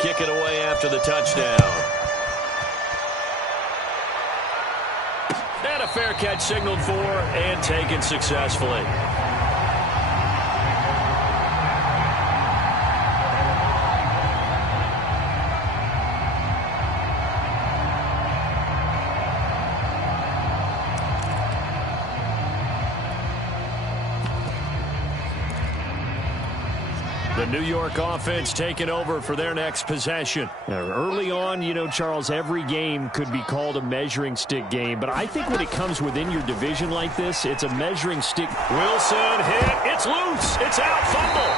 kick it away after the touchdown. And a fair catch signaled for and taken successfully. The New York offense taking over for their next possession. Now, early on, you know, Charles, every game could be called a measuring stick game. But I think when it comes within your division like this, it's a measuring stick. Wilson hit. It's loose. It's out. Fumble.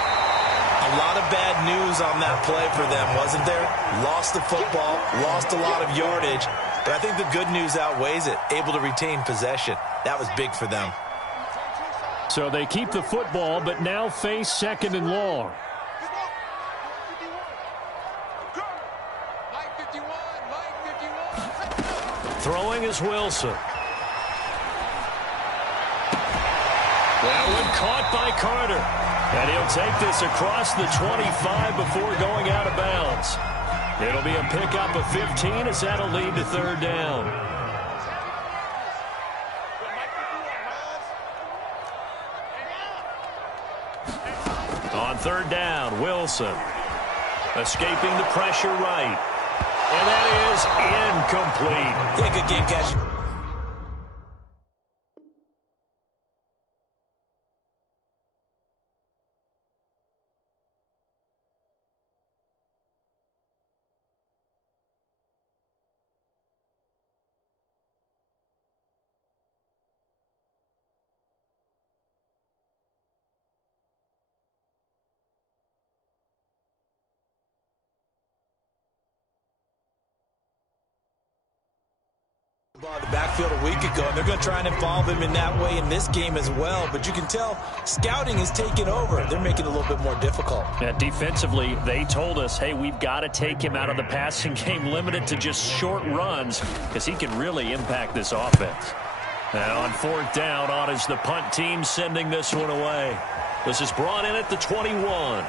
A lot of bad news on that play for them, wasn't there? Lost the football, lost a lot of yardage. But I think the good news outweighs it. Able to retain possession. That was big for them. So they keep the football, but now face second and long. Throwing is Wilson. That one caught by Carter. And he'll take this across the 25 before going out of bounds. It'll be a pickup of 15 as that'll lead to third down. On third down, Wilson. Escaping the pressure right. And that is incomplete. Yeah, good game catch. The backfield a week ago, and they're going to try and involve him in that way in this game as well. But you can tell scouting is taking over. They're making it a little bit more difficult. Yeah, defensively, they told us, hey, we've got to take him out of the passing game, limited to just short runs, because he can really impact this offense. And on fourth down, on is the punt team sending this one away. This is brought in at the 21.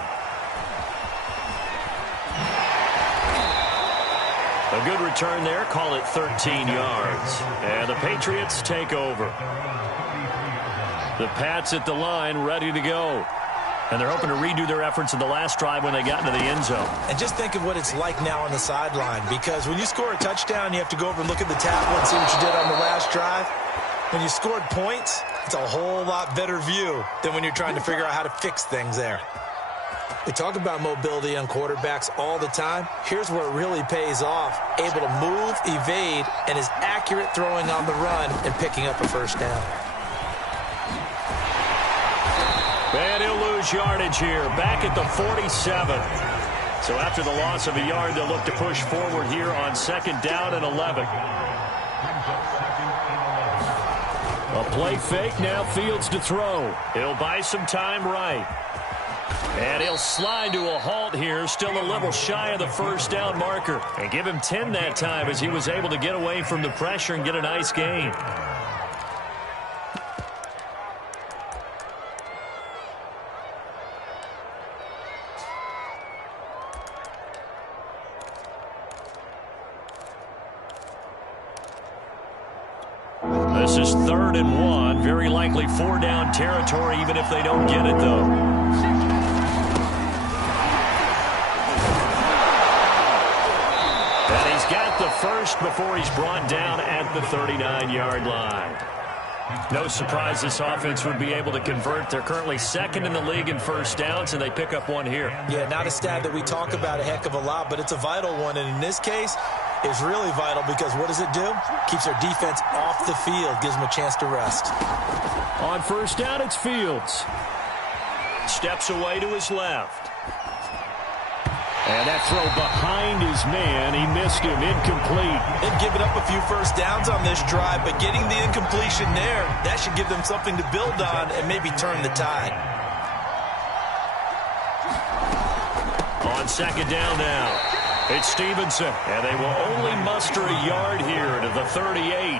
A good return there. Call it 13 yards. And the Patriots take over. The Pats at the line, ready to go. And they're hoping to redo their efforts in the last drive when they got into the end zone. And just think of what it's like now on the sideline. Because when you score a touchdown, you have to go over and look at the tablet and see what you did on the last drive. When you scored points, it's a whole lot better view than when you're trying to figure out how to fix things there. We talk about mobility on quarterbacks all the time. Here's where it really pays off. Able to move, evade, and is accurate throwing on the run and picking up a first down. And he'll lose yardage here. Back at the 47. So after the loss of a yard, they'll look to push forward here on second down and 11. A play fake, now Fields to throw. He'll buy some time right. And he'll slide to a halt here, still a little shy of the first down marker. And give him 10 that time as he was able to get away from the pressure and get a nice gain. This is 3rd and 1. Very likely 4-down territory, even if they don't get it, though. And he's got the first before he's brought down at the 39-yard line. No surprise this offense would be able to convert. They're currently 2nd in the league in first downs, and they pick up one here. Yeah, not a stat that we talk about a heck of a lot, but it's a vital one. And in this case, it's really vital because what does it do? Keeps their defense off the field, gives them a chance to rest. On first down, it's Fields. Steps away to his left. And that throw behind his man, he missed him, incomplete. They've given up a few first downs on this drive, but getting the incompletion there, that should give them something to build on and maybe turn the tide. On second down now, it's Stevenson, and they will only muster a yard here to the 38.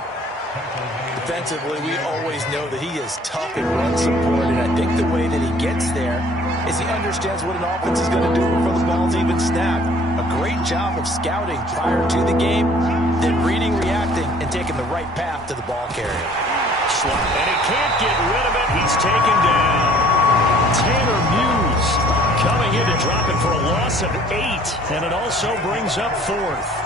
Defensively, we always know that he is tough in run support, and I think the way that he gets there is he understands what an offense is going to do before the ball's even snapped. A great job of scouting prior to the game, then reading, reacting, and taking the right path to the ball carrier. And he can't get rid of it. He's taken down. Tanner Muse coming in to drop it for a loss of 8, and it also brings up 4th.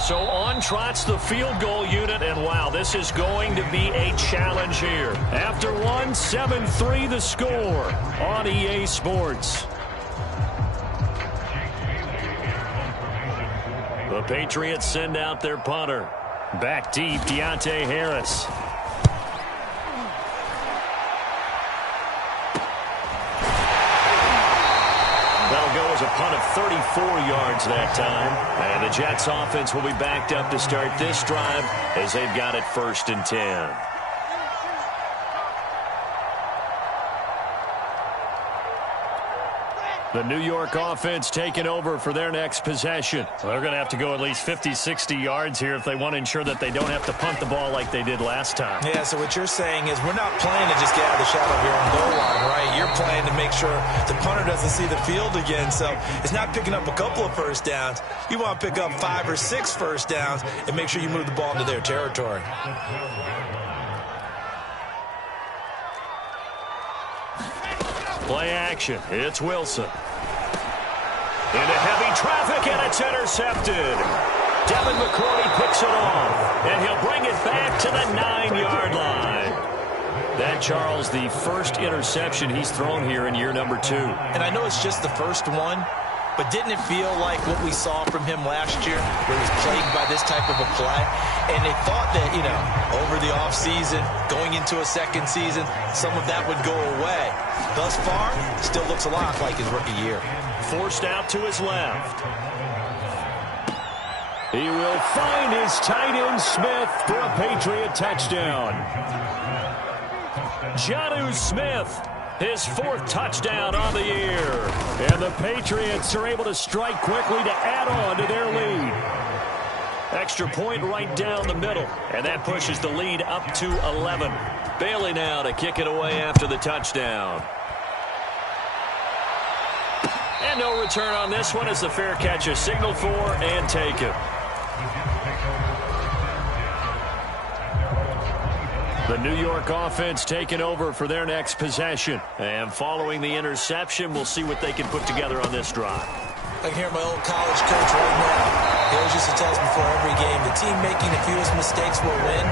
So on trots the field goal unit, and wow, this is going to be a challenge here. After one, 7-3 the score on EA Sports. The Patriots send out their punter. Back deep, Deontay Harris. That'll go as a punt of 34 yards that time. And the Jets offense will be backed up to start this drive as they've got it 1st and 10. The New York offense taking over for their next possession. Well, they're going to have to go at least 50, 60 yards here if they want to ensure that they don't have to punt the ball like they did last time. Yeah, so what you're saying is we're not playing to just get out of the shadow of your own goal line, right? You're playing to make sure the punter doesn't see the field again. So it's not picking up a couple of first downs. You want to pick up 5 or 6 first downs and make sure you move the ball into their territory. Play action. It's Wilson. Into heavy traffic, and it's intercepted. Devin McCourty picks it off, and he'll bring it back to the 9-yard line. That, Charles, the first interception he's thrown here in year number 2. And I know it's just the first one, but didn't it feel like what we saw from him last year, where he was plagued by this type of a play? And they thought that, you know, over the offseason, going into a second season, some of that would go away. Thus far, still looks a lot like his rookie year. Forced out to his left. He will find his tight end Smith for a Patriot touchdown. Jonnu Smith, his 4th touchdown on the year. And the Patriots are able to strike quickly to add on to their lead. Extra point right down the middle, and that pushes the lead up to 11. Bailey now to kick it away after the touchdown. And no return on this one as the fair catch is signaled for and taken. The New York offense taking over for their next possession. And following the interception, we'll see what they can put together on this drive. I can hear my old college coach right now. He always used to tell us before every game, the team making the fewest mistakes will win.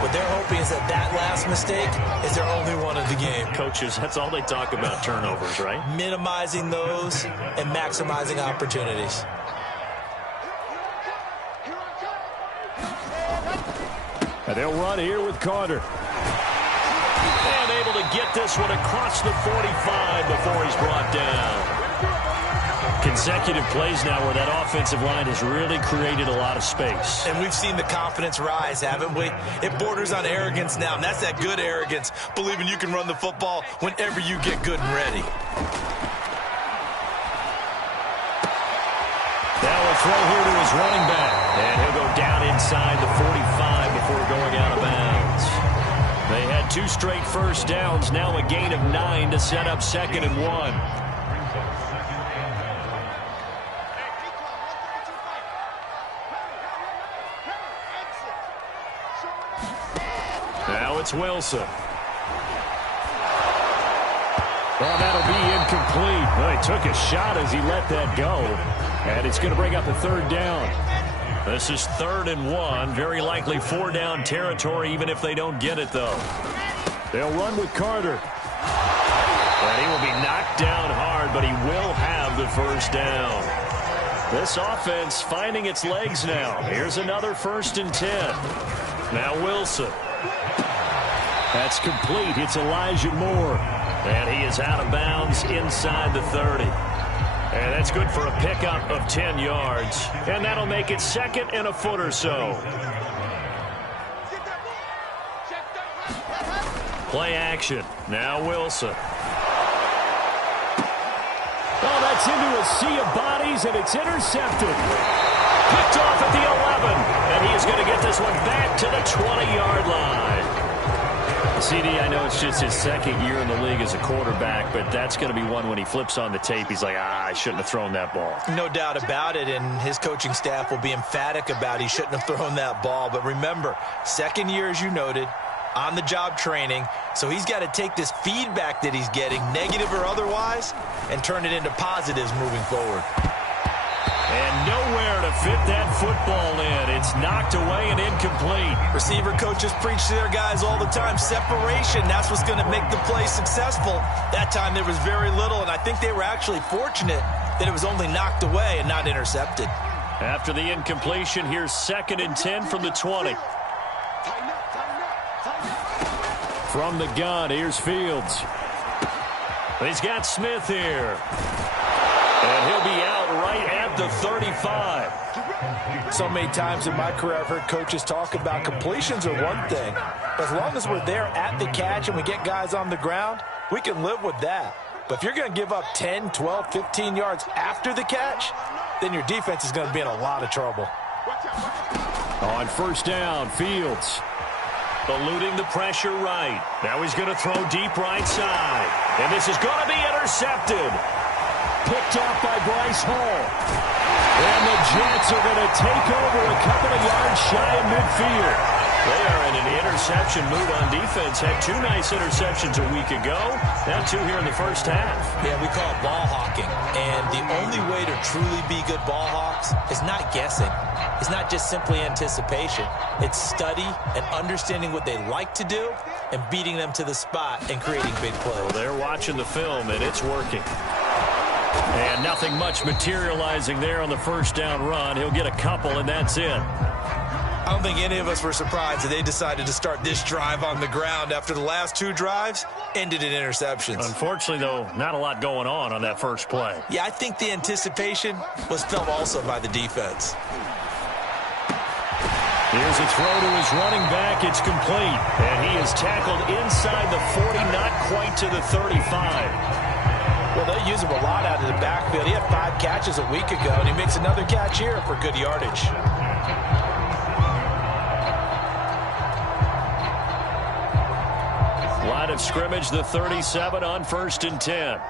What they're hoping is that that last mistake is their only one of the game. Coaches, that's all they talk about, turnovers, right? Minimizing those and maximizing opportunities. And they'll run here with Carter. And able to get this one across the 45 before he's brought down. Consecutive plays now where that offensive line has really created a lot of space. And we've seen the confidence rise, haven't we? It borders on arrogance now, and that's that good arrogance, believing you can run the football whenever you get good and ready. Now a throw here to his running back. And he'll go down inside the 45 before going out of bounds. They had 2 straight first downs, now a gain of 9 to set up 2nd and 1. Now it's Wilson. Well, that'll be incomplete. Well, he took a shot as he let that go. And it's going to bring up a 3rd down. This is 3rd and 1. Very likely 4-down territory, even if they don't get it, though. They'll run with Carter. And he will be knocked down hard, but he will have the 1st down. This offense finding its legs now. Here's another 1st and 10. Now Wilson. That's complete. It's Elijah Moore. And he is out of bounds inside the 30. And that's good for a pickup of 10 yards. And that'll make it 2nd and a foot or so. Play action. Now Wilson. Oh, that's into a sea of bodies, and it's intercepted. Picked off at to the 20-yard line. CD, I know it's just his second year in the league as a quarterback, but that's going to be one when he flips on the tape, he's like, I shouldn't have thrown that ball. No doubt about it, and his coaching staff will be emphatic about he shouldn't have thrown that ball. But remember, second year, as you noted, on-the-job training, so he's got to take this feedback that he's getting, negative or otherwise, and turn it into positives moving forward. And nowhere to fit that football in. It's knocked away and incomplete. Receiver coaches preach to their guys all the time. Separation, that's what's going to make the play successful. That time there was very little, and I think they were actually fortunate that it was only knocked away and not intercepted. After the incompletion, here's 2nd and 10 from the 20. From the gun, here's Fields. He's got Smith here. And he'll be out right at the 35. So many times in my career I've heard coaches talk about completions are one thing. But as long as we're there at the catch and we get guys on the ground, we can live with that. But if you're going to give up 10, 12, 15 yards after the catch, then your defense is going to be in a lot of trouble. On 1st down, Fields eluding the pressure right. Now he's going to throw deep right side. And this is going to be intercepted. Picked off by Bryce Hall. And the Jets are going to take over a couple of yards shy of midfield. They are in an interception mood on defense. Had 2 nice interceptions a week ago. Now 2 here in the first half. Yeah, we call it ball hawking. And the only way to truly be good ball hawks is not guessing. It's not just simply anticipation. It's study and understanding what they like to do and beating them to the spot and creating big plays. Well, they're watching the film, and it's working. And nothing much materializing there on the 1st down run. He'll get a couple, and that's it. I don't think any of us were surprised that they decided to start this drive on the ground after the last 2 drives ended in interceptions. Unfortunately, though, not a lot going on that first play. Yeah, I think the anticipation was felt also by the defense. Here's a throw to his running back. It's complete. And he is tackled inside the 40, not quite to the 35. Well, they use him a lot out of the backfield. He had 5 catches a week ago, and he makes another catch here for good yardage. Line of scrimmage, the 37 on 1st and 10.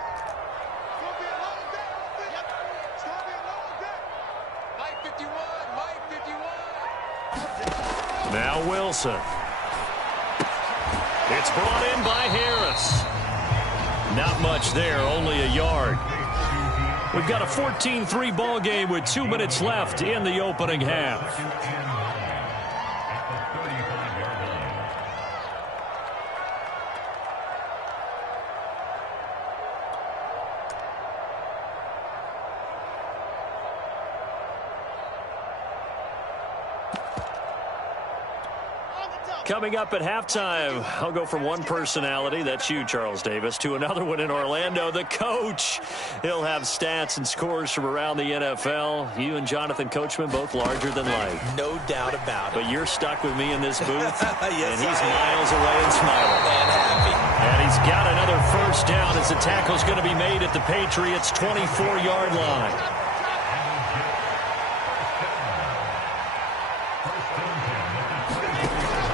Now Wilson. It's brought in by Harris. Not much there, only a yard. We've got a 14-3 ball game with 2 minutes left in the opening half. Coming up at halftime, I'll go from one personality, that's you, Charles Davis, to another one in Orlando, the coach. He'll have stats and scores from around the NFL. You and Jonathan Coachman, both larger than life. No doubt about it. But you're stuck with me in this booth, yes, and he's miles away and smiling. And happy. And he's got another 1st down as the tackle's going to be made at the Patriots' 24-yard line.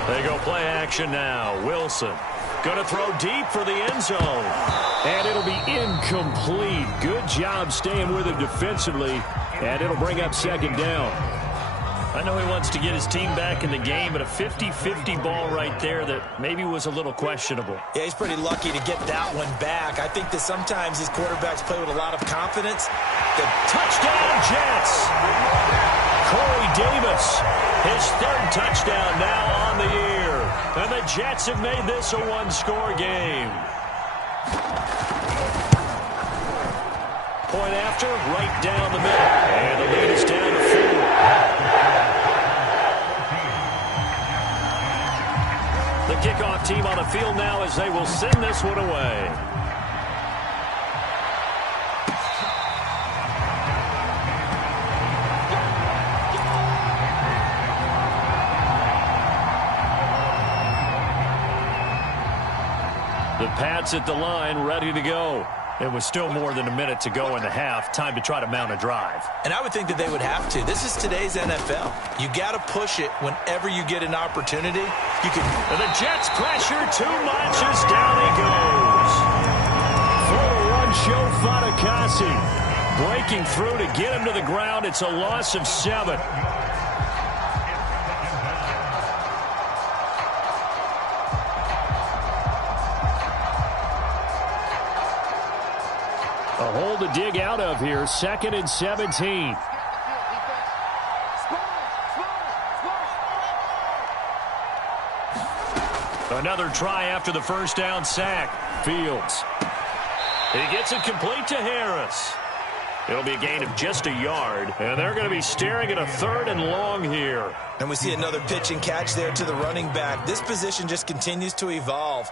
They go play action now. Wilson going to throw deep for the end zone. And it'll be incomplete. Good job staying with him defensively. And it'll bring up 2nd down. I know he wants to get his team back in the game, but a 50-50 ball right there that maybe was a little questionable. Yeah, he's pretty lucky to get that one back. I think that sometimes his quarterbacks play with a lot of confidence. The touchdown Jets. Corey Davis, his 3rd touchdown now on the year. And the Jets have made this a 1-score game. Point after, right down the middle. And the lead is down to 4. The kickoff team on the field now as they will send this one away. The Pats at the line, ready to go. It was still more than a minute to go in the half. Time to try to mount a drive. And I would think that they would have to. This is today's NFL. You got to push it whenever you get an opportunity. You can. And the Jets pressure too much as down he goes. For the run, Joe Fatukasi breaking through to get him to the ground. It's a loss of 7. A hole to dig out of here. 2nd and 17. Another try after the first down sack. Fields. He gets it complete to Harris. It'll be a gain of just a yard, and they're going to be staring at a 3rd and long here. And we see another pitch and catch there to the running back. This position just continues to evolve.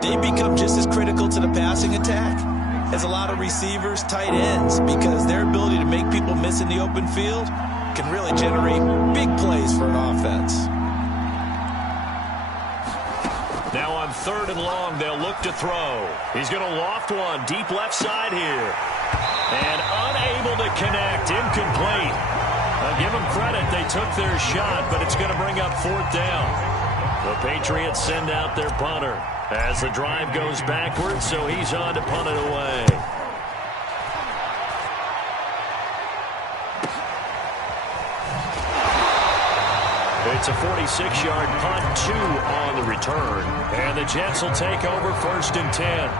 They become just as critical to the passing attack as a lot of receivers, tight ends, because their ability to make people miss in the open field can really generate big plays for an offense. Now on 3rd and long, they'll look to throw. He's going to loft one deep left side here. And unable to connect, incomplete. Give them credit, they took their shot, but it's going to bring up 4th down. The Patriots send out their punter as the drive goes backwards, so he's on to punt it away. It's a 46-yard punt, 2 on the return. And the Jets will take over 1st and 10.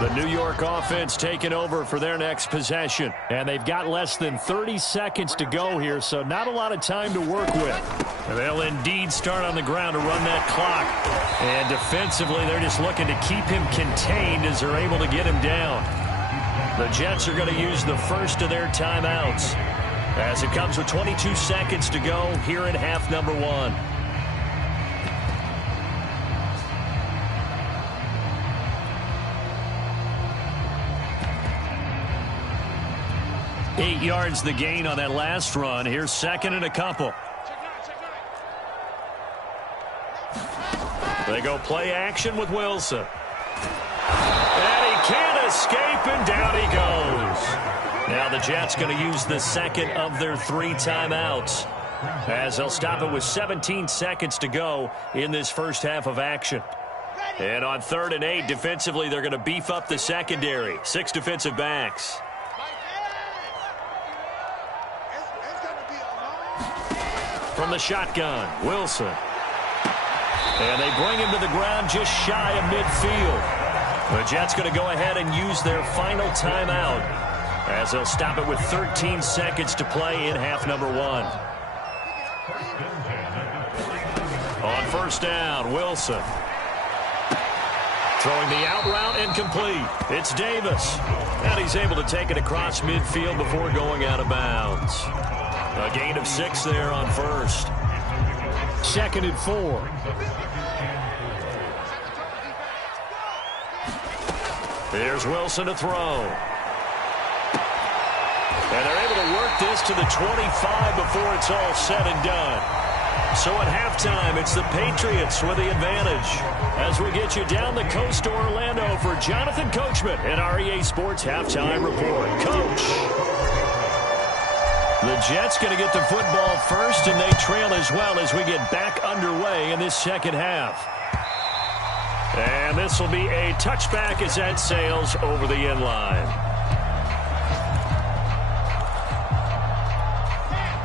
The New York offense taking over for their next possession. And they've got less than 30 seconds to go here, so not a lot of time to work with. They'll indeed start on the ground to run that clock. And defensively, they're just looking to keep him contained as they're able to get him down. The Jets are going to use the first of their timeouts as it comes with 22 seconds to go here in half number 1. Eight yards the gain on that last run. Here's 2nd and a couple. They go play action with Wilson. And he can't escape, and down he goes. Now the Jets going to use the 2nd of their 3 timeouts as they'll stop it with 17 seconds to go in this first half of action. And on 3rd and 8, defensively, they're going to beef up the secondary. 6 defensive backs. From the shotgun, Wilson. And they bring him to the ground just shy of midfield. The Jets going to go ahead and use their final timeout as they'll stop it with 13 seconds to play in half number 1. On 1st down, Wilson. Throwing the out route incomplete. It's Davis. And he's able to take it across midfield before going out of bounds. A gain of 6 there on 1st. 2nd and 4. Here's Wilson to throw. And they're able to work this to the 25 before it's all said and done. So at halftime, it's the Patriots with the advantage. As we get you down the coast to Orlando for Jonathan Coachman and our EA Sports Halftime Report. Coach. The Jets going to get the football first, and they trail as well as we get back underway in this second half. And this will be a touchback as that sails over the end line.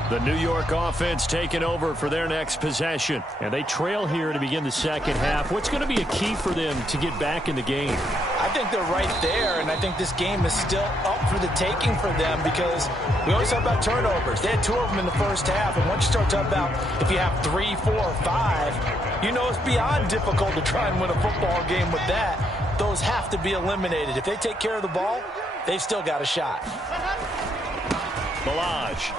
The New York offense taking over for their next possession. And they trail here to begin the second half. What's going to be a key for them to get back in the game? I think they're right there, and I think this game is still up for the taking for them because we always talk about turnovers. They had 2 of them in the first half, and once you start talking about if you have 3, 4, or 5, you know it's beyond difficult to try and win a football game with that. Those have to be eliminated. If they take care of the ball, they've still got a shot. Ballage.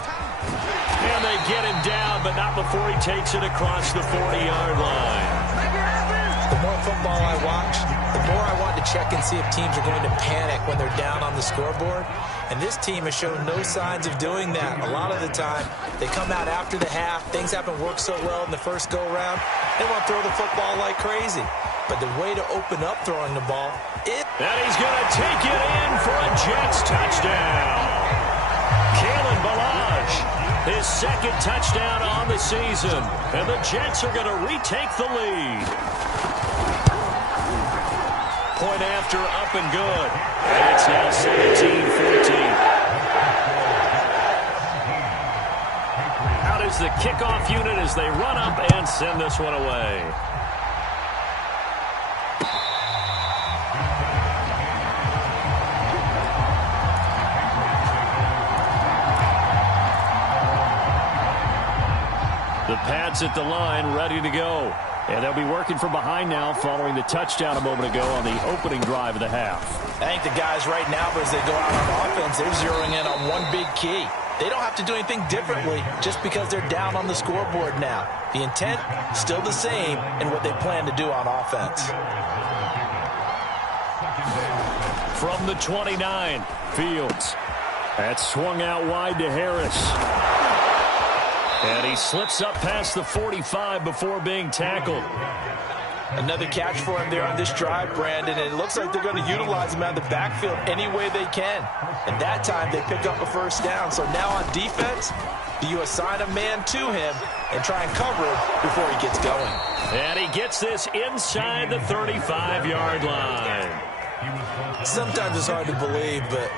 And they get him down, but not before he takes it across the 40-yard line. The more football I watch, the more I want to check and see if teams are going to panic when they're down on the scoreboard. And this team has shown no signs of doing that. A lot of the time, they come out after the half. Things haven't worked so well in the first go-around. They want to throw the football like crazy. But the way to open up throwing the ball, and he's going to take it in for a Jets touchdown. Kalen Ballage, his second touchdown on the season. And the Jets are going to retake the lead. Point after, up and good. And it's now 17-14. Out is the kickoff unit as they run up and send this one away. The Pats at the line, ready to go. And they'll be working from behind now following the touchdown a moment ago on the opening drive of the half. I think the guys right now, as they go out on offense, they're zeroing in on one big key. They don't have to do anything differently just because they're down on the scoreboard now. The intent, still the same in what they plan to do on offense. From the 29, Fields. That's swung out wide to Harris. And he slips up past the 45 before being tackled. Another catch for him there on this drive, Brandon, and it looks like they're going to utilize him out of the backfield any way they can. And that time they pick up a first down. So now on defense, do you assign a man to him and try and cover him before he gets going? And he gets this inside the 35-yard line. Sometimes it's hard to believe, but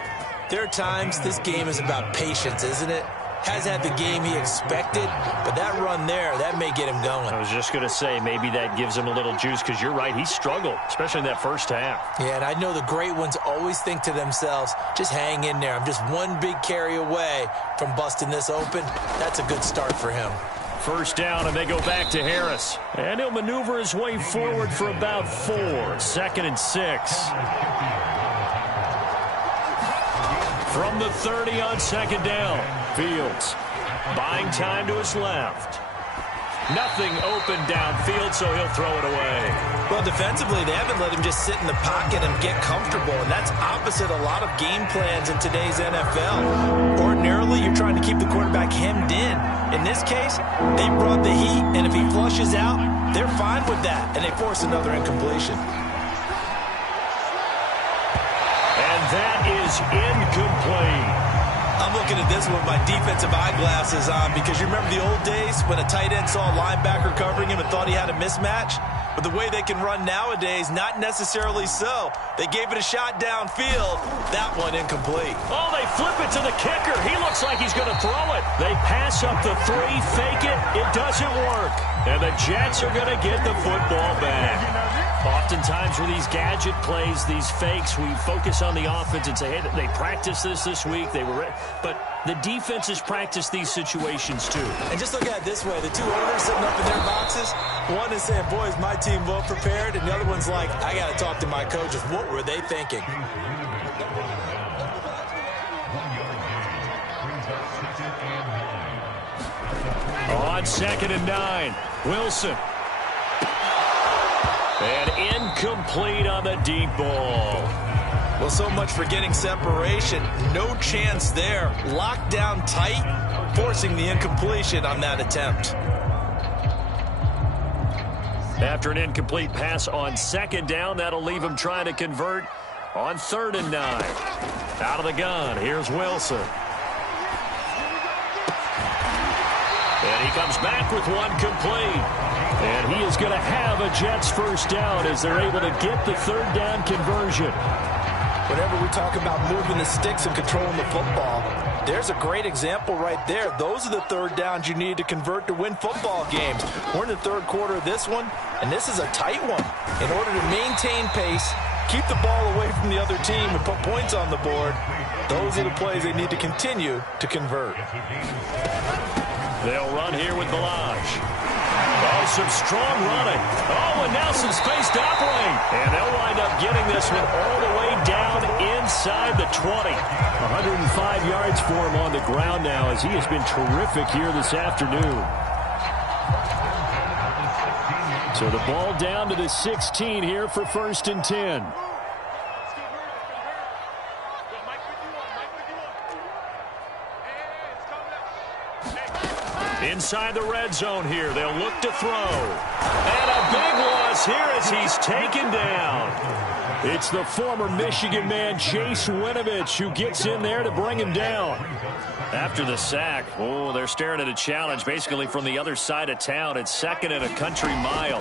there are times this game is about patience, isn't it? Hasn't had the game he expected, but that run there, that may get him going. I was just going to say, maybe that gives him a little juice, because you're right, he struggled, especially in that first half. Yeah, and I know the great ones always think to themselves, just hang in there. I'm just one big carry away from busting this open. That's a good start for him. First down, and they go back to Harris. And he'll maneuver his way forward for about 4. 2nd and 6. From the 30 on 2nd down. Fields buying time to his left. Nothing open downfield, so he'll throw it away. Well, defensively, they haven't let him just sit in the pocket and get comfortable, and that's opposite a lot of game plans in today's NFL. Ordinarily, you're trying to keep the quarterback hemmed in. In this case, they brought the heat, and if he flushes out, they're fine with that, and they force another incompletion. And that is incomplete. I'm looking at this with my defensive eyeglasses on because you remember the old days when a tight end saw a linebacker covering him and thought he had a mismatch? But the way they can run nowadays, not necessarily so. They gave it a shot downfield. That one incomplete. Oh, they flip it to the kicker. He looks like he's going to throw it. They pass up the 3, fake it. It doesn't work. And the Jets are going to get the football back. Oftentimes with these gadget plays, these fakes, we focus on the offense and say, hey, they practiced this week. They were, but the defense has practiced these situations too. And just look at it this way. The two owners sitting up in their boxes, one is saying, boy, is my team well prepared, and the other one's like, I got to talk to my coaches. What were they thinking? On 2nd and 9, Wilson. And incomplete on the deep ball. Well, so much for getting separation. No chance there. Locked down tight, forcing the incompletion on that attempt. After an incomplete pass on 2nd down, that'll leave him trying to convert on 3rd and 9. Out of the gun, here's Wilson. And he comes back with one complete. And he is going to have a Jets first down as they're able to get the 3rd down conversion. Whenever we talk about moving the sticks and controlling the football, there's a great example right there. Those are the 3rd downs you need to convert to win football games. We're in the 3rd quarter of this one, and this is a tight one. In order to maintain pace, keep the ball away from the other team, and put points on the board, those are the plays they need to continue to convert. They'll run here with Ballage. Oh, some strong running. Oh, and now some space to operate. And they'll wind up getting this one all the way down inside the 20. 105 yards for him on the ground now as he has been terrific here this afternoon. So the ball down to the 16 here for 1st and 10. Inside the red zone here. They'll look to throw. And a big loss here as he's taken down. It's the former Michigan man, Chase Winovich, who gets in there to bring him down. After the sack, they're staring at a challenge basically from the other side of town. It's 2nd and a country mile.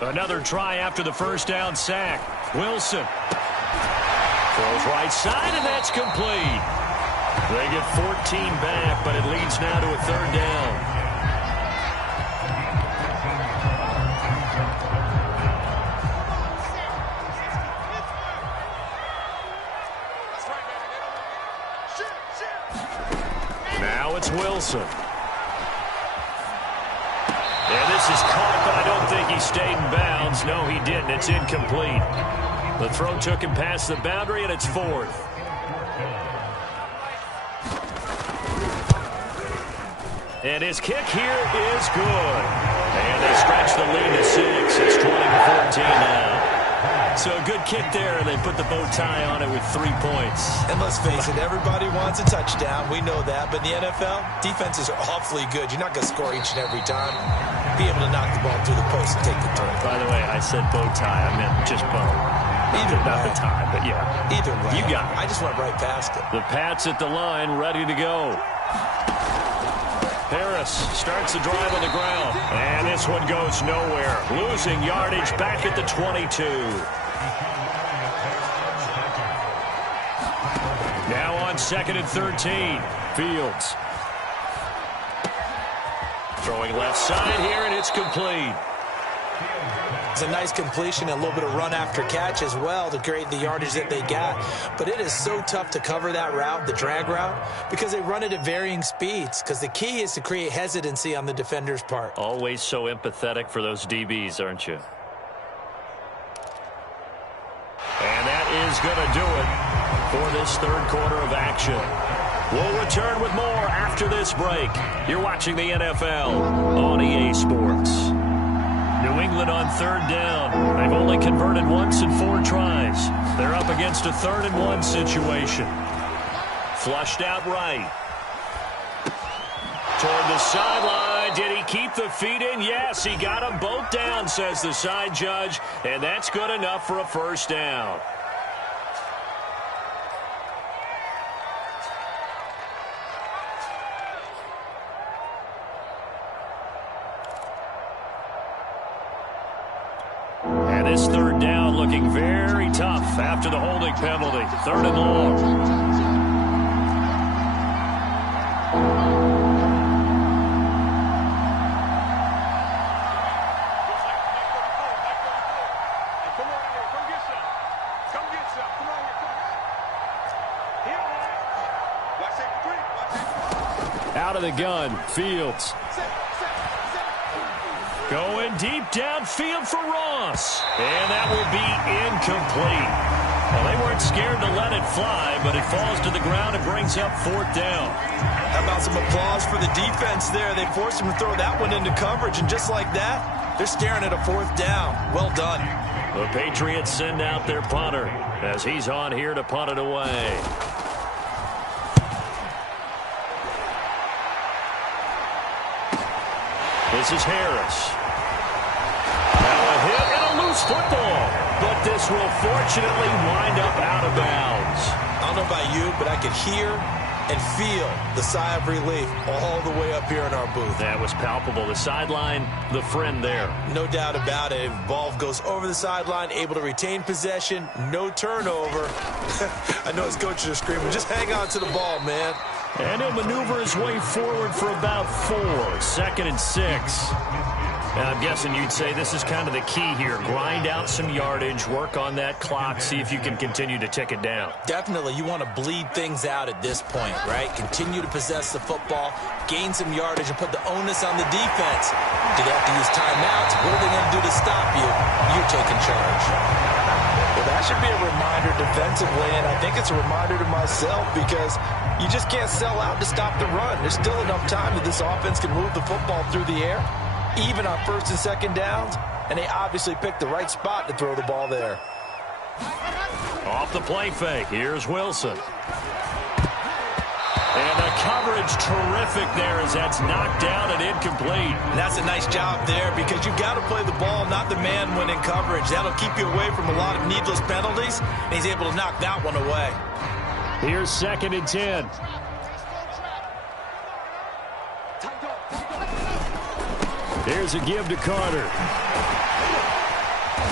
Another try after the first down sack. Wilson throws right side, and that's complete. They get 14 back, but it leads now to a 3rd down. Now it's Wilson. And this is caught, but I don't think he stayed in bounds. No, he didn't. It's incomplete. The throw took him past the boundary, and it's 4th. And his kick here is good. And they stretch the lead to 6. It's 20-14 now. So a good kick there, and they put the bow tie on it with 3 points. And let's face it, everybody wants a touchdown. We know that. But in the NFL, defenses are awfully good. You're not going to score each and every time. Be able to knock the ball through the post and take the throw. By the way, I said bow tie. I meant just bow. Either way. Not the tie, but yeah. Either way. You got it. I just went right past it. The Pats at the line, ready to go. Harris starts the drive on the ground. And this one goes nowhere. Losing yardage back at the 22. Now on 2nd and 13. Fields. Throwing left side here, and it's complete. It's a nice completion, a little bit of run after catch as well to create the yardage that they got. But it is so tough to cover that route, the drag route, because they run it at varying speeds. Because the key is to create hesitancy on the defender's part. Always so empathetic for those DBs, aren't you? And that is going to do it for this 3rd quarter of action. We'll return with more after this break. You're watching the NFL on EA Sports. New England on 3rd down. They've only converted once in 4 tries. They're up against a 3rd and 1 situation. Flushed out right. Toward the sideline. Did he keep the feet in? Yes, he got them both down, says the side judge. And that's good enough for a 1st down. And this 3rd down looking very tough after the holding penalty. 3rd and long. Out of the gun, Fields. Going deep downfield for Ross. And that will be incomplete. Well, they weren't scared to let it fly, but it falls to the ground and brings up 4th down. How about some applause for the defense there? They forced him to throw that one into coverage, and just like that, they're staring at a 4th down. Well done. The Patriots send out their punter as he's on here to punt it away. This is Harris. Now a hit and a loose football. But this will fortunately wind up out of bounds. I don't know about you, but I could hear and feel the sigh of relief all the way up here in our booth. That was palpable. The sideline, the friend there. No doubt about it. Ball goes over the sideline, able to retain possession, no turnover. I know his coaches are screaming, just hang on to the ball, man. And he'll maneuver his way forward for about 4. 2nd and 6. And I'm guessing you'd say this is kind of the key here. Grind out some yardage, work on that clock, see if you can continue to tick it down. Definitely. You want to bleed things out at this point, right? Continue to possess the football, gain some yardage, and put the onus on the defense. Do they have to use timeouts? What are they going to do to stop you? You're taking charge. Well, that should be a reminder defensively, and I think it's a reminder to myself because you just can't sell out to stop the run. There's still enough time that this offense can move the football through the air. Even on 1st and 2nd downs, and they obviously picked the right spot to throw the ball there. Off the play fake, here's Wilson. And the coverage terrific there as that's knocked down and incomplete. And that's a nice job there because you've got to play the ball, not the man when in coverage. That'll keep you away from a lot of needless penalties, and he's able to knock that one away. Here's 2nd and 10. Here's a give to Carter.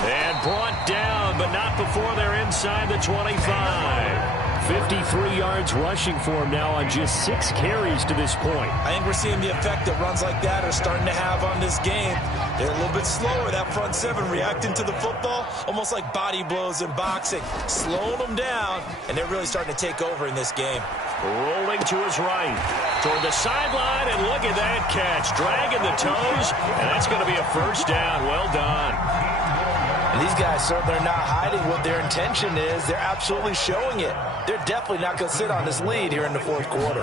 And brought down, but not before they're inside the 25. 53 yards rushing for him now on just 6 carries to this point. I think we're seeing the effect that runs like that are starting to have on this game. They're a little bit slower, that front 7, reacting to the football, almost like body blows in boxing, slowing them down, and they're really starting to take over in this game. Rolling to his right, toward the sideline, and look at that catch, dragging the toes, and that's going to be a first down. Well done. And these guys certainly are not hiding what their intention is. They're absolutely showing it. They're definitely not going to sit on this lead here in the 4th quarter.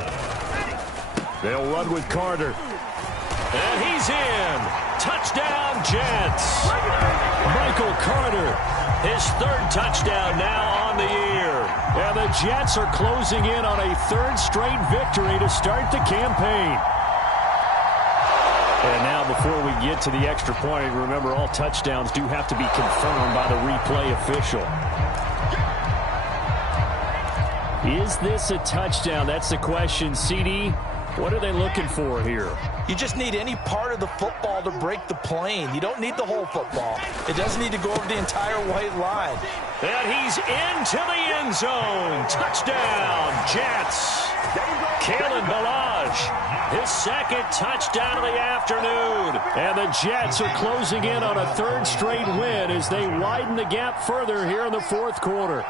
They'll run with Carter. And he's in. Touchdown, Jets. Michael Carter, his 3rd touchdown now on the year. And the Jets are closing in on a 3rd straight victory to start the campaign. And now before we get to the extra point, remember all touchdowns do have to be confirmed by the replay official. Is this a touchdown? That's the question. CD, what are they looking for here? You just need any part of the football to break the plane. You don't need the whole football. It doesn't need to go over the entire white line. And he's into the end zone. Touchdown, Jets. Kalen Ballage, his 2nd touchdown of the afternoon. And the Jets are closing in on a 3rd straight win as they widen the gap further here in the 4th quarter.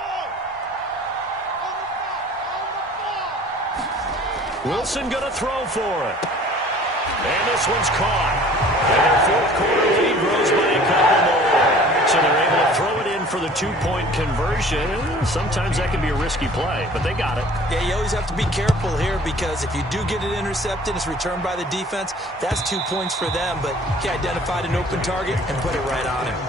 Wilson going to throw for it. And this one's caught. And their 4th quarter lead grows by a couple more. So they're able to throw it in for the 2-point conversion. Sometimes that can be a risky play, but they got it. Yeah, you always have to be careful here because if you do get it intercepted, it's returned by the defense, that's 2 points for them. But he identified an open target and put it right on him.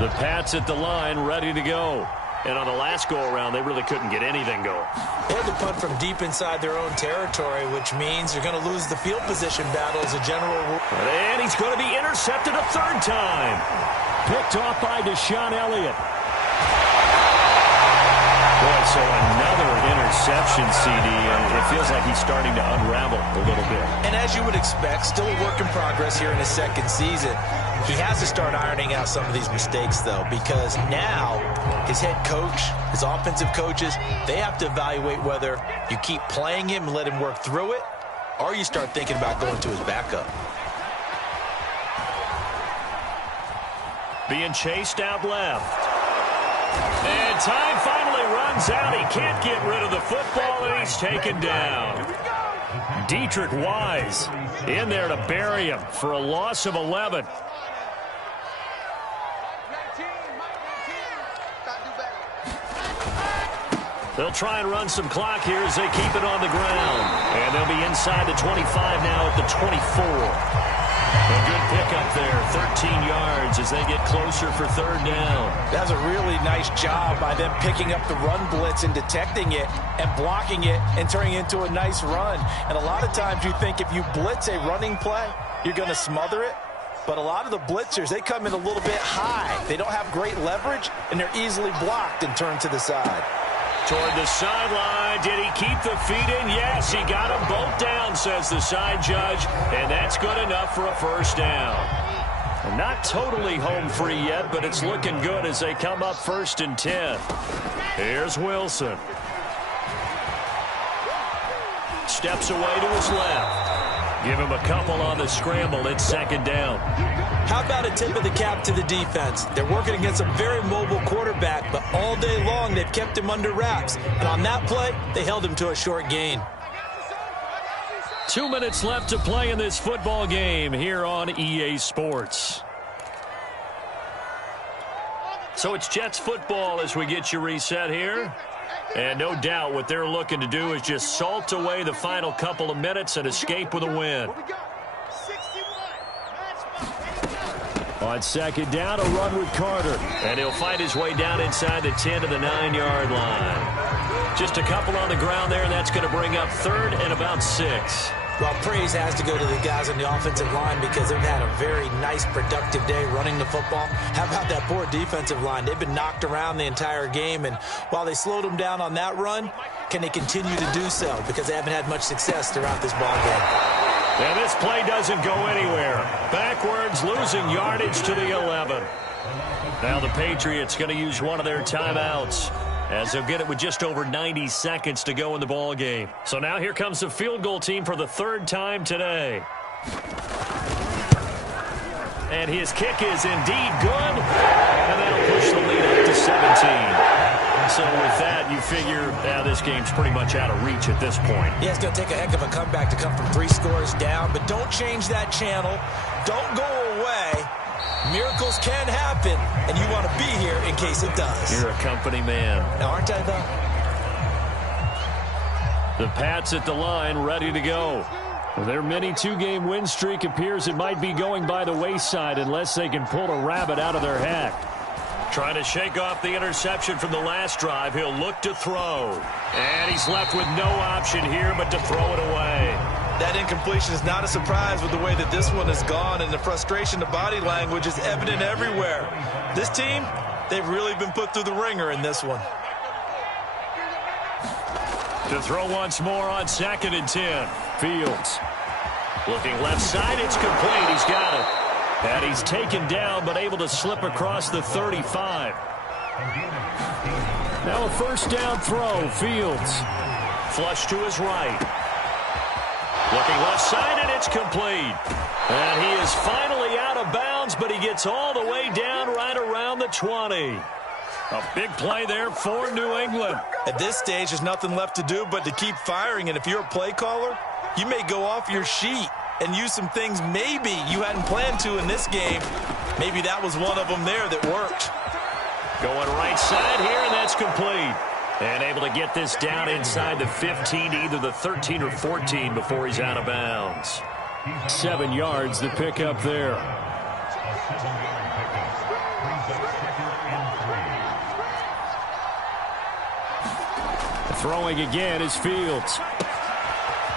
The Pats at the line, ready to go. And on the last go-around, they really couldn't get anything going. They had to punt from deep inside their own territory, which means they're going to lose the field position battle as a general rule. And he's going to be intercepted a 3rd time. Picked off by Deshaun Elliott. Boy, so another interception, CD, and it feels like he's starting to unravel a little bit. And as you would expect, still a work in progress here in his 2nd season. He has to start ironing out some of these mistakes, though, because now his head coach, his offensive coaches, they have to evaluate whether you keep playing him and let him work through it, or you start thinking about going to his backup. Being chased out left. And time finally runs out. He can't get rid of the football, and he's taken down. Dietrich Wise in there to bury him for a loss of 11. They'll try and run some clock here as they keep it on the ground. And they'll be inside the 25 now at the 24. A good pickup there, 13 yards as they get closer for 3rd down. That's a really nice job by them picking up the run blitz and detecting it and blocking it and turning it into a nice run. And a lot of times you think if you blitz a running play, you're going to smother it. But a lot of the blitzers, they come in a little bit high. They don't have great leverage, and they're easily blocked and turned to the side. Toward the sideline. Did he keep the feet in? Yes, he got them both down, says the side judge. And that's good enough for a 1st down. Not totally home free yet, but it's looking good as they come up 1st and 10. Here's Wilson. Steps away to his left. Give him a couple on the scramble. It's 2nd down. How about a tip of the cap to the defense? They're working against a very mobile quarterback, but all day long they've kept him under wraps. And on that play, they held him to a short gain. 2 minutes left to play in this football game here on EA Sports. So it's Jets football as we get you reset here. And no doubt what they're looking to do is just salt away the final couple of minutes and escape with a win. On second down, a run with Carter. And he'll fight his way down inside the 10 to the 9-yard line. Just a couple on the ground there, and that's going to bring up third and about 6. Well, praise has to go to the guys on the offensive line because they've had a very nice, productive day running the football. How about that poor defensive line? They've been knocked around the entire game, and while they slowed them down on that run, can they continue to do so? Because they haven't had much success throughout this ball game. And this play doesn't go anywhere. Backwards, losing yardage to the 11. Now the Patriots going to use one of their timeouts, as they'll get it with just over 90 seconds to go in the ball game. So now here comes the field goal team for the third time today. And his kick is indeed good, and that'll push the lead up to 17. So with that, you figure this game's pretty much out of reach at this point. Yeah, it's going to take a heck of a comeback to come from 3 scores down, but don't change that channel. Don't go away. Miracles can happen, and you want to be here in case it does. You're a company man. Now, aren't I, though? The Pats at the line, ready to go. Their mini 2-game win streak appears it might be going by the wayside unless they can pull a rabbit out of their hat. Trying to shake off the interception from the last drive. He'll look to throw. And he's left with no option here but to throw it away. That incompletion is not a surprise with the way that this one has gone, and the frustration, the body language is evident everywhere. This team, they've really been put through the ringer in this one. To throw once more on 2nd and 10. Fields. Looking left side, it's complete. He's got it. And he's taken down, but able to slip across the 35. Now a first down throw. Fields. Flush to his right. Looking left side, and it's complete. And he is finally out of bounds, but he gets all the way down right around the 20. A big play there for New England. At this stage, there's nothing left to do but to keep firing, and if you're a play caller, you may go off your sheet and use some things maybe you hadn't planned to in this game. Maybe that was one of them there that worked. Going right side here, and that's complete. And able to get this down inside the 15 to either the 13 or 14 before he's out of bounds. 7 yards the pickup there. Throwing again is Fields.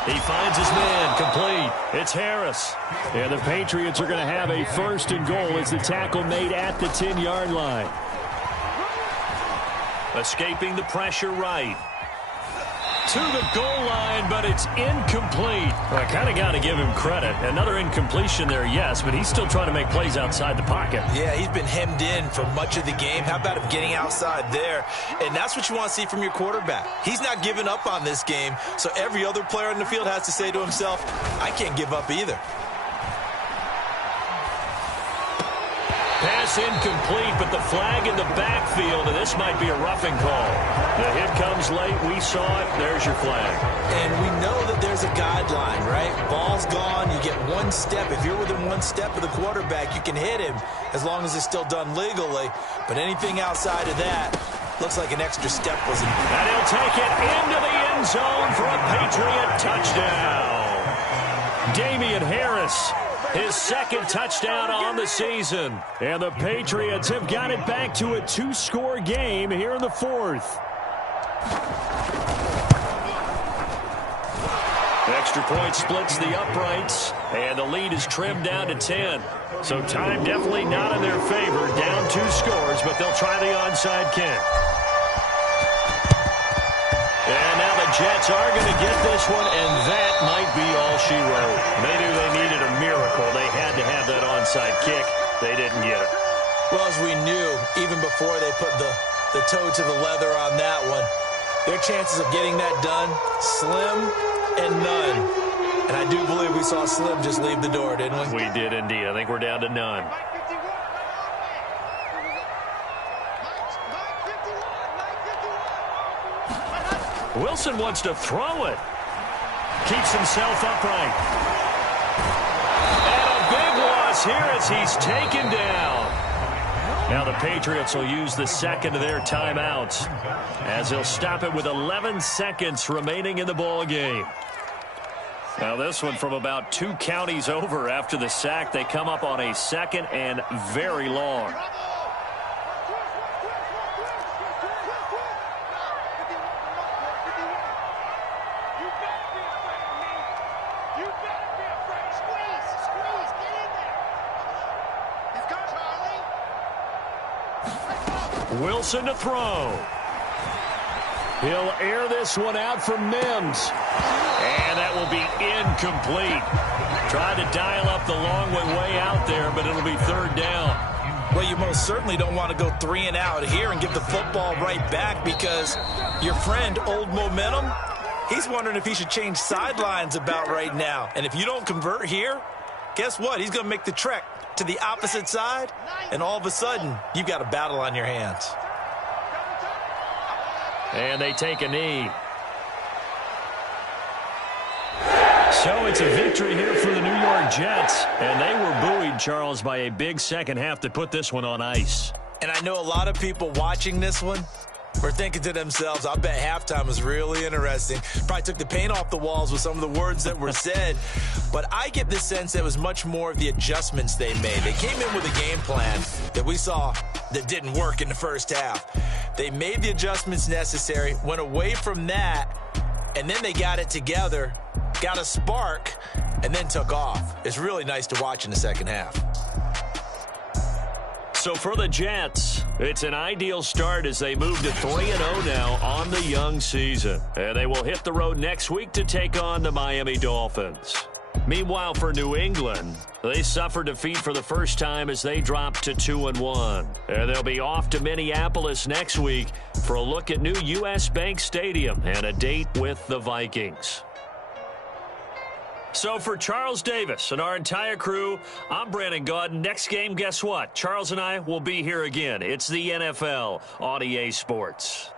He finds his man, complete. It's Harris. And the Patriots are going to have a first and goal as the tackle made at the 10-yard line. Escaping the pressure right. To the goal line, but it's incomplete. Well, I kind of got to give him credit. Another incompletion there, yes, but he's still trying to make plays outside the pocket. Yeah, he's been hemmed in for much of the game. How about him getting outside there? And that's what you want to see from your quarterback. He's not giving up on this game, so every other player in the field has to say to himself, I can't give up either. Pass incomplete, but the flag in the backfield, and this might be a roughing call. The hit comes late. We saw it. There's your flag. And we know that there's a guideline, right? Ball's gone. You get one step. If you're within one step of the quarterback, you can hit him as long as it's still done legally. But anything outside of that looks like an extra step was in. And he'll take it into the end zone for a Patriot touchdown. Damian Harris. His second touchdown on the season. And the Patriots have got it back to a 2-score game here in the 4th. Extra point splits the uprights, and the lead is trimmed down to 10. So time definitely not in their favor. Down 2 scores, but they'll try the onside kick. And now the Jets are going to get this one, and that might be all she wrote. They knew they needed a miracle. They had to have that onside kick. They didn't get it. Well, as we knew, even before they put the toe to the leather on that one, their chances of getting that done, slim and none. And I do believe we saw Slim just leave the door, didn't we? We did indeed. I think we're down to none. Wilson wants to throw it. Keeps himself upright. And a big loss here as he's taken down. Now the Patriots will use the second of their timeouts as they'll stop it with 11 seconds remaining in the ball game. Now this one from about 2 counties over after the sack. They come up on a second and very long. Wilson to throw. He'll air this one out for Mims. And that will be incomplete. Tried to dial up the long way out there, but it'll be third down. Well, you most certainly don't want to go 3 and out here and give the football right back, because your friend, Old Momentum, he's wondering if he should change sidelines about right now. And if you don't convert here, guess what? He's going to make the trek to the opposite side, and all of a sudden, you've got a battle on your hands. And they take a knee. So it's a victory here for the New York Jets. And they were buoyed, Charles, by a big second half to put this one on ice. And I know a lot of people watching this one were thinking to themselves, I bet halftime was really interesting. Probably took the paint off the walls with some of the words that were said. But I get the sense that it was much more of the adjustments they made. They came in with a game plan that we saw that didn't work in the first half. They made the adjustments necessary, went away from that, and then they got it together, got a spark, and then took off. It's really nice to watch in the second half. So for the Jets, it's an ideal start as they move to 3-0 now on the young season. And they will hit the road next week to take on the Miami Dolphins. Meanwhile, for New England, they suffered defeat for the first time as they dropped to 2-1. And they'll be off to Minneapolis next week for a look at new U.S. Bank Stadium and a date with the Vikings. So for Charles Davis and our entire crew, I'm Brandon Gaudin. Next game, guess what? Charles and I will be here again. It's the NFL on EA Sports.